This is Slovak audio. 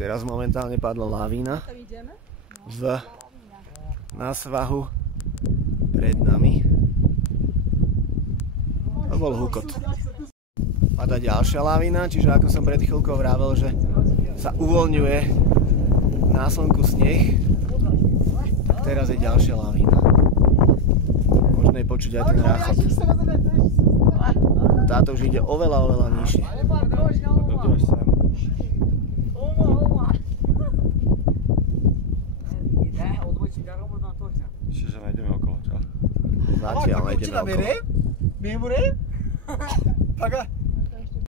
teraz momentálne padla lavína na svahu pred nami. To bol hukot. Pada ďalšia lavína, čiže ako som pred chvíľkou vravel, že sa uvoľňuje na slnku sneh, tak teraz je ďalšia lavína. Možno je počuť aj ten ráchot. Táto už ide oveľa nižšie. Čiže nejdeme okolo, čo? Zatiaľ nejdeme okolo. Memure? Paga?